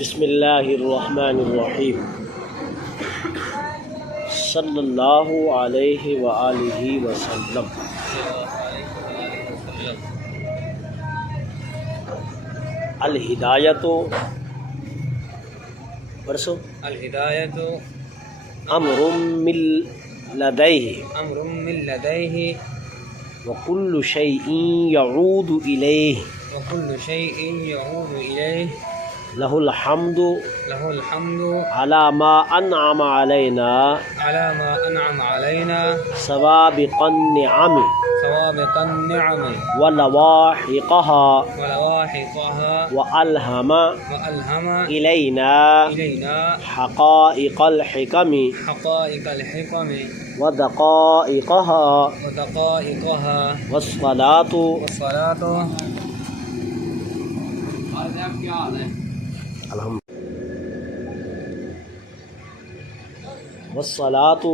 بسم اللہ الرحمن الرحیم صلی اللہ علیہ وآلہ وسلم۔ الہدایت برسو الہدایت امر من لدیہ وکل شیء یعود الیہ وکل شیء یعود الیہ لہ الحمد لہ الحمد علی ما انعم علینا علی ما انعم علینا سوابق النعم سوابق النعم ولواحقها ولواحقها وألهم إلينا حقائق الحكم حقائق الحكم ودقائقها ودقائقها والصلاة والصلاة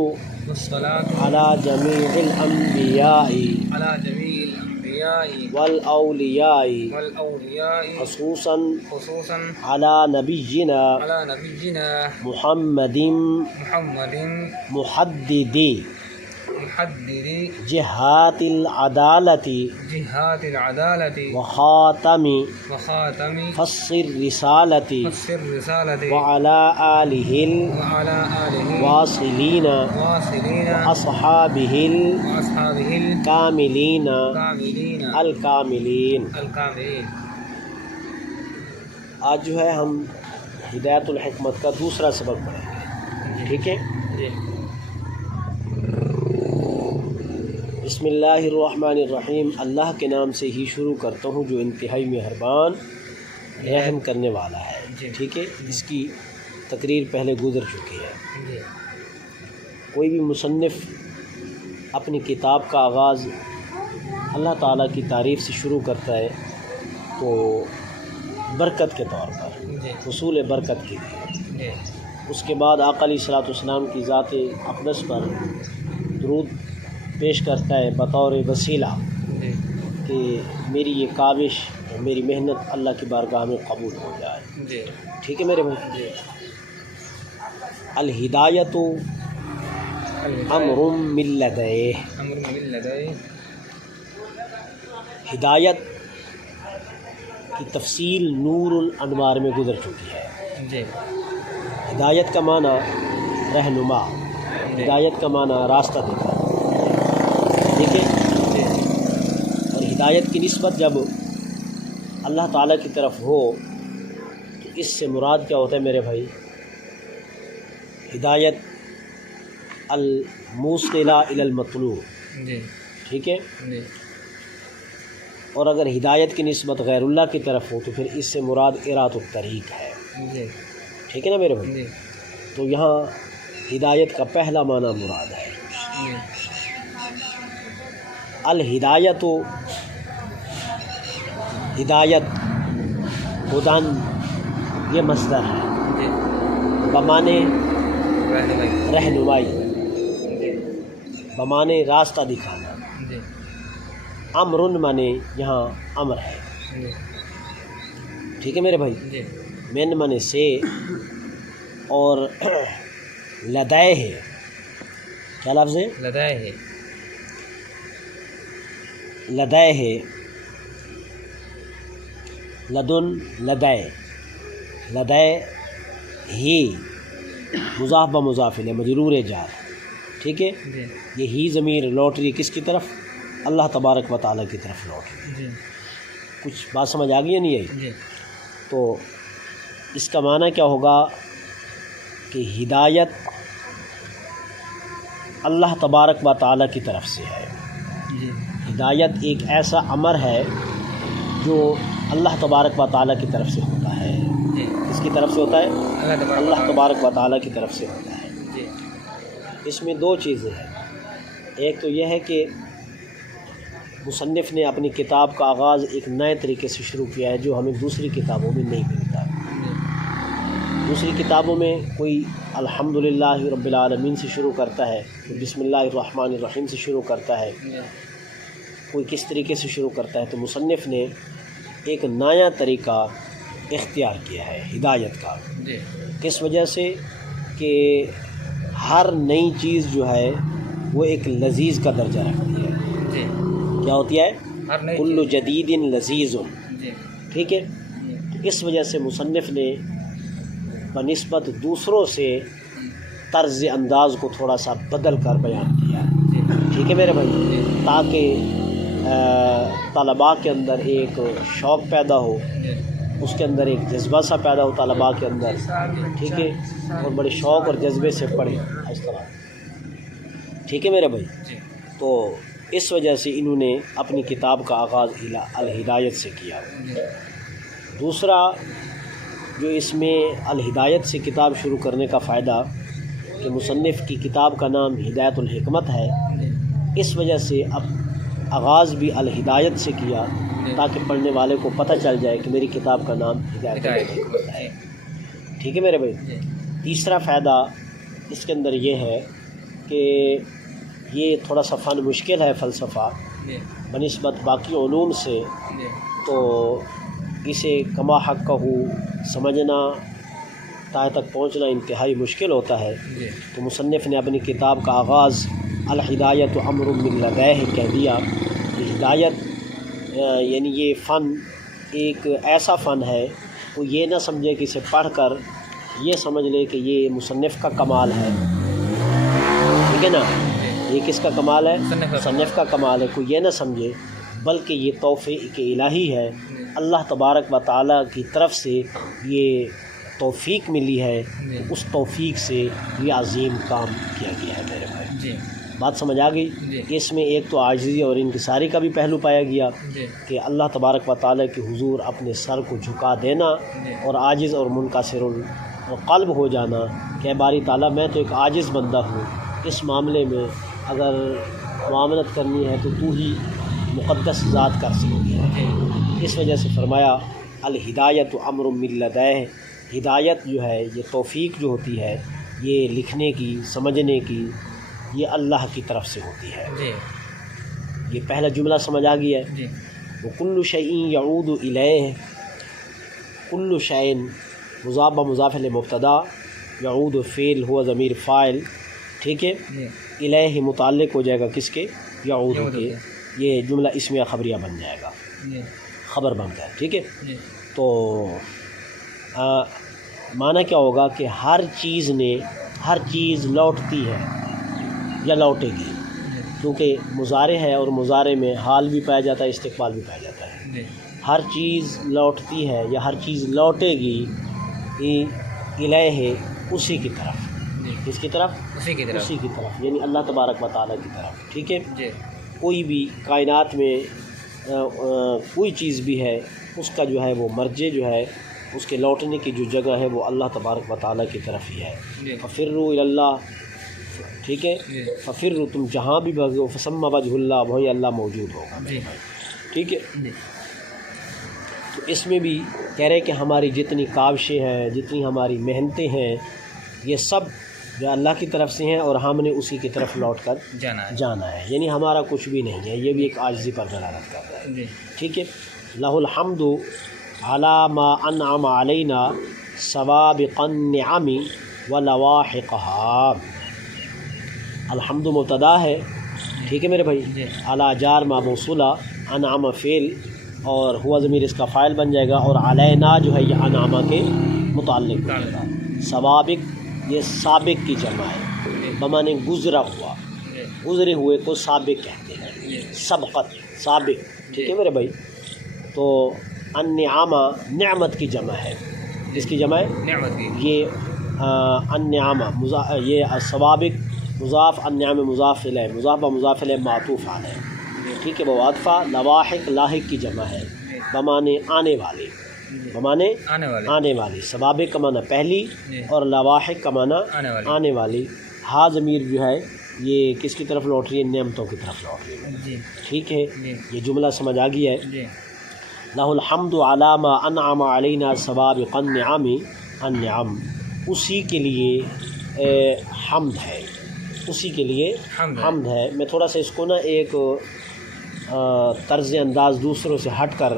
والصلاة على جميع الأنبياء على جميع الأنبياء والأولياء والأولياء خصوصا خصوصا على نبينا محمد محمد محدد محدد جهات العدالة جهات العدالة وخاتم فص الرسالة الرسالة وعلى آله الواصلين وأصحابه الكاملين الكاملين۔ آج جو ہے ہم ہدایت الحکمت کا دوسرا سبق پڑھیں گے، ٹھیک ہے؟ بسم اللہ الرحمن الرحیم، اللہ کے نام سے ہی شروع کرتا ہوں جو انتہائی مہربان رحم کرنے والا ہے، ٹھیک ہے؟ اس کی تقریر پہلے گزر چکی ہے۔ کوئی بھی مصنف اپنی کتاب کا آغاز اللہ تعالیٰ کی تعریف سے شروع کرتا ہے تو برکت کے طور پر، حصول برکت کے لیے، اس کے بعد آقا علیہ الصلوۃ والسلام کی ذات اقدس پر درود پیش کرتا ہے بطور وسیلہ کہ میری یہ کاوش اور میری محنت اللہ کی بارگاہ میں قبول ہو جائے، ٹھیک ہے میرے بھائی؟ الہدایت امر من لدیہ، ہدایت کی تفصیل نور الانوار میں گزر چکی ہے۔ ہدایت کا معنی رہنما، ہدایت کا معنی راستہ دکھانا، ٹھیک ہے؟ اور ہدایت کی نسبت جب اللہ تعالیٰ کی طرف ہو تو اس سے مراد کیا ہوتا ہے میرے بھائی؟ ہدایت الموصلہ الی المطلوب، ٹھیک ہے؟ اور اگر ہدایت کی نسبت غیر اللہ کی طرف ہو تو پھر اس سے مراد اراۃ الطریق ہے، ٹھیک ہے نا میرے بھائی؟ تو یہاں ہدایت کا پہلا معنی مراد ہے۔ الہدایت، ہدایت ہدن یہ مصدر ہے، بمانے رہنمائی، بمانے راستہ دکھانا۔ امرن مانے یہاں امر ہے، ٹھیک ہے میرے بھائی؟ من مانے سے، اور لدائے ہے، کیا لفظ ہے؟ لدائے ہے، لدن لدائے، لدائے ہی مضاف بمضاف الیہ مجرور جار، ٹھیک ہے؟ یہ ہی ضمیر لوٹ رہی کس کی طرف؟ اللہ تبارک و تعالیٰ کی طرف لوٹ رہی۔ کچھ بات سمجھ آ گئی یا نہیں آئی؟ تو اس کا معنی کیا ہوگا کہ ہدایت اللہ تبارک و تعالیٰ کی طرف سے ہے۔ ہدایت ایک ایسا امر ہے جو اللہ تبارک و تعالیٰ کی طرف سے ہوتا ہے۔ کس کی طرف سے ہوتا ہے؟ اللہ تبارک و تعالیٰ کی طرف سے ہوتا ہے۔ اس میں دو چیزیں ہیں، ایک تو یہ ہے کہ مصنف نے اپنی کتاب کا آغاز ایک نئے طریقے سے شروع کیا ہے جو ہمیں دوسری کتابوں میں نہیں ملتا۔ دوسری کتابوں میں کوئی الحمدللہ رب العالمین سے شروع کرتا ہے، کوئی بسم اللہ الرحمن الرحیم سے شروع کرتا ہے، کوئی کس طریقے سے شروع کرتا ہے۔ تو مصنف نے ایک نیا طریقہ اختیار کیا ہے ہدایت کا. جی کس وجہ سے کہ ہر نئی چیز جو ہے وہ ایک لذیذ کا درجہ رکھتی ہے. جی کیا ہوتی ہے؟ ہر نئی کل جدید لذیذ. جی ٹھیک ہے. تو اس وجہ سے مصنف نے بنسبت دوسروں سے طرز انداز کو تھوڑا سا بدل کر بیان کیا. ٹھیک ہے میرے بھائی، تاکہ طلباء کے اندر ایک شوق پیدا ہو، اس کے اندر ایک جذبہ سا پیدا ہو طلباء کے اندر. ٹھیک ہے، اور بڑے شوق اور جذبے سے پڑھیں اس طرح. ٹھیک ہے میرے بھائی. تو اس وجہ سے انہوں نے اپنی کتاب کا آغاز الہدایت سے کیا. دوسرا جو اس میں الہدایت سے کتاب شروع کرنے کا فائدہ کہ مصنف کی کتاب کا نام ہدایت الحکمت ہے، اس وجہ سے اب آغاز بھی الہدایت سے کیا تاکہ پڑھنے والے کو پتہ چل جائے کہ میری کتاب کا نام ہدایت الحکمت ہے. ٹھیک ہے میرے بھائی. تیسرا فائدہ اس کے اندر یہ ہے کہ یہ تھوڑا سا فن مشکل ہے فلسفہ بنسبت باقی علوم سے، تو اسے کما حق کا سمجھنا تاہ تک پہنچنا انتہائی مشکل ہوتا ہے. تو مصنف نے اپنی کتاب کا آغاز الہدایت امر من لدیہ کہہ دیا. ہدایت یعنی یہ فن ایک ایسا فن ہے، وہ یہ نہ سمجھے کہ اسے پڑھ کر یہ سمجھ لے کہ یہ مصنف کا کمال ہے. ٹھیک ہے نا، یہ کس کا کمال ہے؟ مصنف کا کمال ہے. کوئی یہ نہ سمجھے، بلکہ یہ توفیق الہی ہے. اللہ تبارک و تعالیٰ کی طرف سے یہ توفیق ملی ہے، اس توفیق سے یہ عظیم کام کیا گیا ہے میرے بھائی. بات سمجھ آ گئی؟ اس میں ایک تو عاجزی اور انکساری کا بھی پہلو پایا گیا کہ اللہ تبارک و تعالیٰ کے حضور اپنے سر کو جھکا دینا اور عاجز اور منکسر القلب ہو جانا کہ اے باری تعالیٰ میں تو ایک عاجز بندہ ہوں، اس معاملے میں اگر معاملت کرنی ہے تو تو ہی مقدس ذات کر سکتی ہے. اس وجہ سے فرمایا الہدایت امر من لدیہ. ہدایت جو ہے، یہ توفیق جو ہوتی ہے، یہ لکھنے کی، سمجھنے کی، یہ اللہ کی طرف سے ہوتی ہے. یہ پہلا جملہ سمجھ آ گیا ہے. وَكُلُّ شَيْءٍ يَعُودُ إِلَيْهِ. کل شَيْءٍ مضاف مضاف مبتدا، یعود فعل ہوا ضمیر فاعل. ٹھیک ہے. الہ متعلق ہو جائے گا کس کے؟ یعود کے. یہ جملہ اسمیہ خبریہ بن جائے گا، خبر بن گیا. ٹھیک ہے. تو معنی کیا ہوگا کہ ہر چیز لوٹتی ہے یا لوٹے گی، کیونکہ مضارع ہے اور مضارع میں حال بھی پایا جاتا ہے، استقبال بھی پایا جاتا ہے. ہر چیز لوٹتی ہے یا ہر چیز لوٹے گی الہ، اسی کی طرف. کس کی طرف؟ اسی کی طرف، یعنی اللہ تبارک و تعالیٰ کی طرف. ٹھیک ہے. کوئی بھی کائنات میں کوئی چیز بھی ہے، اس کا جو ہے وہ مرجع جو ہے، اس کے لوٹنے کی جو جگہ ہے وہ اللہ تبارک و تعالیٰ کی طرف ہی ہے. ففروا الی اللہ. ٹھیک ہے. ففروا، تم جہاں بھی بھاگو، فثم وجہ اللہ، وہی اللہ موجود ہوگا. ٹھیک ہے. تو اس میں بھی کہہ رہے کہ ہماری جتنی کاوشیں ہیں، جتنی ہماری محنتیں ہیں، یہ سب جو اللہ کی طرف سے ہیں اور ہم نے اسی کی طرف لوٹ کر جانا ہے. یعنی ہمارا کچھ بھی نہیں ہے. یہ بھی ایک عاجزی پر دلالت کرتا ہے. ٹھیک ہے. لہ الحمد علی ما انعم علینا سوابق النعم ولواحقها. الحمد مبتدا ہے. ٹھیک ہے میرے بھائی. علی جار ما موصولہ، انعم فعل اور ہوا ضمیر اس کا فاعل بن جائے گا، اور علینا جو ہے یہ انعم کے متعلق ہو جائے گا. سوابق یہ سابق کی جمع ہے، بمانے گزرا ہوا، گزرے ہوئے کو سابق کہتے ہیں. سبقت، سابق. ٹھیک ہے میرے بھائی. تو النعامہ نعمت کی جمع ہے. اس کی جمع ہے نعمت کی. یہ النعامہ یہ سوابق مضاف، النعم مضاف الیہ، مضاف و مضاف الیہ معطوف علیہ. ٹھیک ہے. بوادفہ. لواحق لاحق کی جمع ہے، بمانے آنے والے، بمانے آنے والی. سوابق کا معنی پہلی اور لواحق کا معنی آنے والی. ہا ضمیر جو ہے یہ کس کی طرف لوٹ رہی ہے؟ نعمتوں کی طرف لوٹ رہی ہے. ٹھیک ہے. یہ جملہ سمجھ آ گیا ہے. لہ الحمد علی ما انعم علینا سوابق النعم. النعم اسی کے لیے حمد ہے، اسی کے لیے حمد ہے. میں تھوڑا سا اس کو نا ایک طرز انداز دوسروں سے ہٹ کر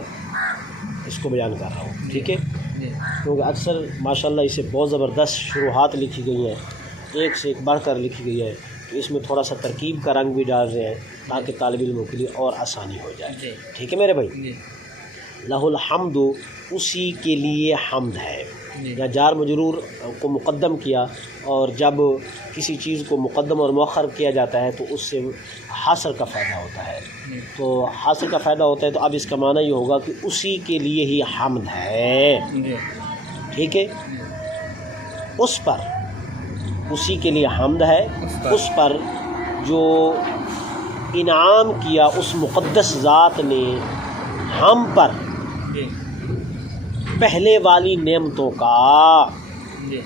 اس کو بیان کر رہا ہوں، ٹھیک ہے؟ جی کیونکہ اکثر ماشاءاللہ اسے بہت زبردست شروحات لکھی گئی ہیں، ایک سے ایک بڑھ کر لکھی گئی ہے، تو اس میں تھوڑا سا ترکیب کا رنگ بھی ڈال رہے ہیں تاکہ طالب علموں کے لیے اور آسانی ہو جائے، جی ٹھیک ہے میرے بھائی؟ جی لہ الحمد، اسی کے لیے حمد ہے، جی یا جار مجرور کو مقدم کیا، اور جب کسی چیز کو مقدم اور مؤخر کیا جاتا ہے تو اس سے حاصل کا فائدہ ہوتا ہے، جی تو حاصل کا فائدہ ہوتا ہے، تو اب اس کا معنی یہ ہوگا کہ اسی کے لیے ہی حمد ہے، جی ٹھیک ہے؟ اس پر، اسی کے لیے حمد ہے، اس پر جو انعام کیا اس مقدس ذات نے ہم پر جی پہلے والی نعمتوں کا جی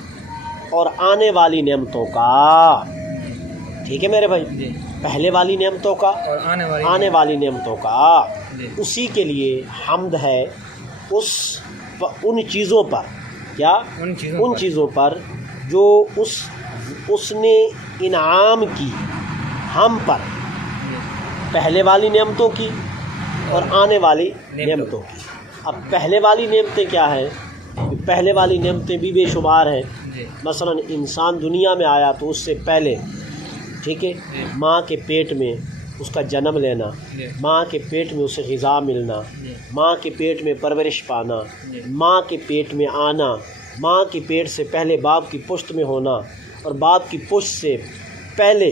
اور آنے والی نعمتوں کا، ٹھیک ہے میرے بھائی؟ جی پہلے والی نعمتوں کا، اور آنے والی نعمتوں کا، جی اسی کے لیے حمد ہے، ان چیزوں پر، کیا؟ ان چیزوں پر جو اس نے انعام کی ہم پر، پہلے والی نعمتوں کی اور آنے والی نعمتوں کی۔ اب پہلے والی نعمتیں کیا ہیں؟ پہلے والی نعمتیں بھی بے شمار ہیں، جی مثلا انسان دنیا میں آیا تو اس سے پہلے، ٹھیک ہے، جی ماں کے پیٹ میں اس کا جنم لینا، جی ماں کے پیٹ میں اسے غذا ملنا، جی ماں کے پیٹ میں پرورش پانا، جی ماں کے پیٹ میں آنا، ماں کے پیٹ سے پہلے باپ کی پشت میں ہونا، اور باپ کی پشت سے پہلے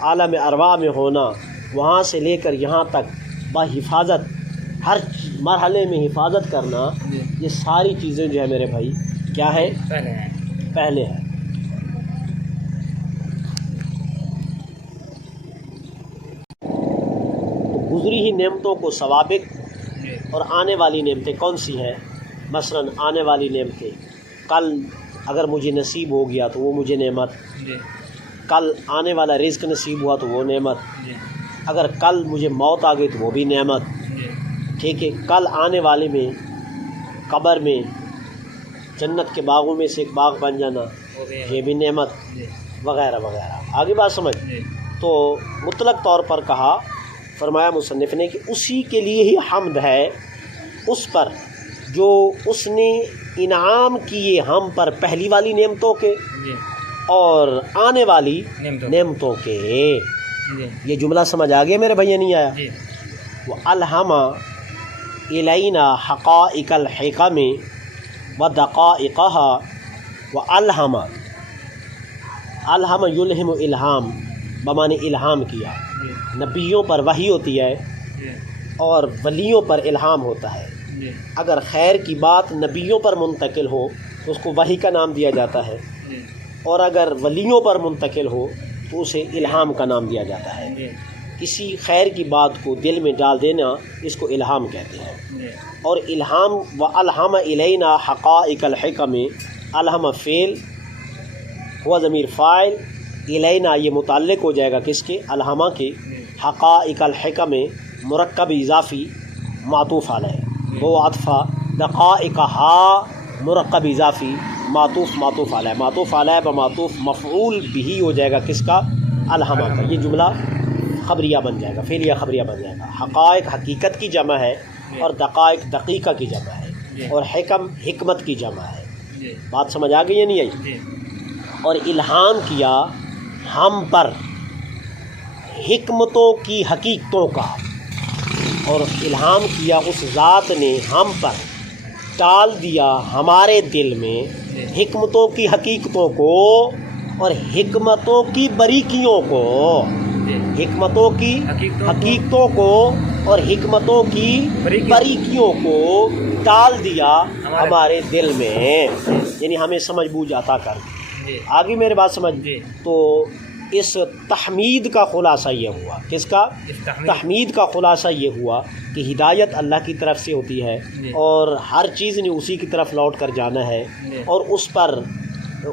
عالم ارواح میں ہونا، وہاں سے لے کر یہاں تک بحفاظت ہر مرحلے میں حفاظت کرنا، جی یہ ساری چیزیں جو ہے میرے بھائی کیا ہے؟ پہلے ہیں۔ پہلے ہے۔ تو گزری ہی نعمتوں کو سوابق جی اور آنے والی نعمتیں کون سی ہیں؟ مثلا آنے والی نعمتیں، کل اگر مجھے نصیب ہو گیا تو وہ مجھے نعمت، جی کل آنے والا رزق نصیب ہوا تو وہ نعمت، جی اگر کل مجھے موت آ گئی تو وہ بھی نعمت، جی ٹھیک ہے؟ کل آنے والے میں قبر میں جنت کے باغوں میں سے ایک باغ بن جانا، وہ بھی یہ بھی نعمت، جی وغیرہ وغیرہ۔ آگے بات سمجھ؟ جی تو مطلق طور پر کہا، فرمایا مصنف نے کہ اسی کے لیے ہی حمد ہے، اس پر جو اس نے انعام کیے ہم پر پہلی والی نعمتوں کے جی اور آنے والی نعمتوں نعمتوں کے۔ جی یہ جملہ سمجھ آ گیا میرے بھیا؟ نہیں آیا؟ جی وہ الہم الینا حقائق الحکم و دقائقها و الہم، الہم یلہم الہام بمعنی الہام کیا، جی نبیوں پر وحی ہوتی ہے جی اور ولیوں پر الہام ہوتا ہے۔ جی اگر خیر کی بات نبیوں پر منتقل ہو تو اس کو وحی کا نام دیا جاتا ہے، جی اور اگر ولیوں پر منتقل ہو تو اسے الہام کا نام دیا جاتا ہے۔ جی کسی خیر کی بات کو دل میں ڈال دینا اس کو الہام کہتے ہیں۔ جی اور الہام و الہم الینا حقائق الحکم، الہم فعل ہوا ضمیر فاعل، الینا یہ متعلق ہو جائے گا کس کے؟ الہمہ کے، حقائق الحکم مرکب اضافی معطوف علیہ، وہ عطفہ، دقائقہا مرکب اضافی معطوف علیہ، معطوف علیہ بمعطوف مفعول بھی ہو جائے گا کس کا؟ الہمہ کا۔ یہ جملہ خبریہ بن جائے گا، فعلیہ خبریہ بن جائے گا۔ حقائق حقیقت کی جمع ہے، اور دقائق دقیقہ کی جمع ہے، اور حکم حکمت کی جمع ہے۔ جی بات سمجھ آ گئی یا نہیں آئی؟ جی اور الہام کیا ہم پر حکمتوں کی حقیقتوں کا، اور الہام کیا اس ذات نے ہم پر، ڈال دیا ہمارے دل میں حکمتوں کی حقیقتوں کو اور حکمتوں کی باریکیوں کو، حکمتوں کی حقیقتوں کو اور حکمتوں کی باریکیوں کو ڈال دیا ہمارے دل میں، یعنی ہمیں سمجھ بوجھ عطا کر دی۔ آگے میرے بات سمجھ؟ تو اس تحمید کا خلاصہ یہ ہوا، کس کا؟ تحمید کا خلاصہ یہ ہوا کہ ہدایت اللہ کی طرف سے ہوتی ہے، اور ہر چیز نے اسی کی طرف لوٹ کر جانا ہے، اور اس پر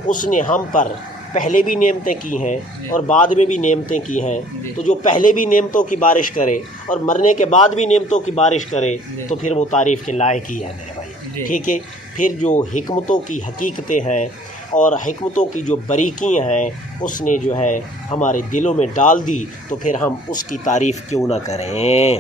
اس نے ہم پر پہلے بھی نعمتیں کی ہیں اور بعد میں بھی نعمتیں کی ہیں، تو جو پہلے بھی نعمتوں کی بارش کرے اور مرنے کے بعد بھی نعمتوں کی بارش کرے تو پھر وہ تعریف کے لائق ہی ہے میرے بھائی، ٹھیک ہے؟ پھر جو حکمتوں کی حقیقتیں ہیں اور حکمتوں کی جو باریکیاں ہیں اس نے جو ہے ہمارے دلوں میں ڈال دی، تو پھر ہم اس کی تعریف کیوں نہ کریں؟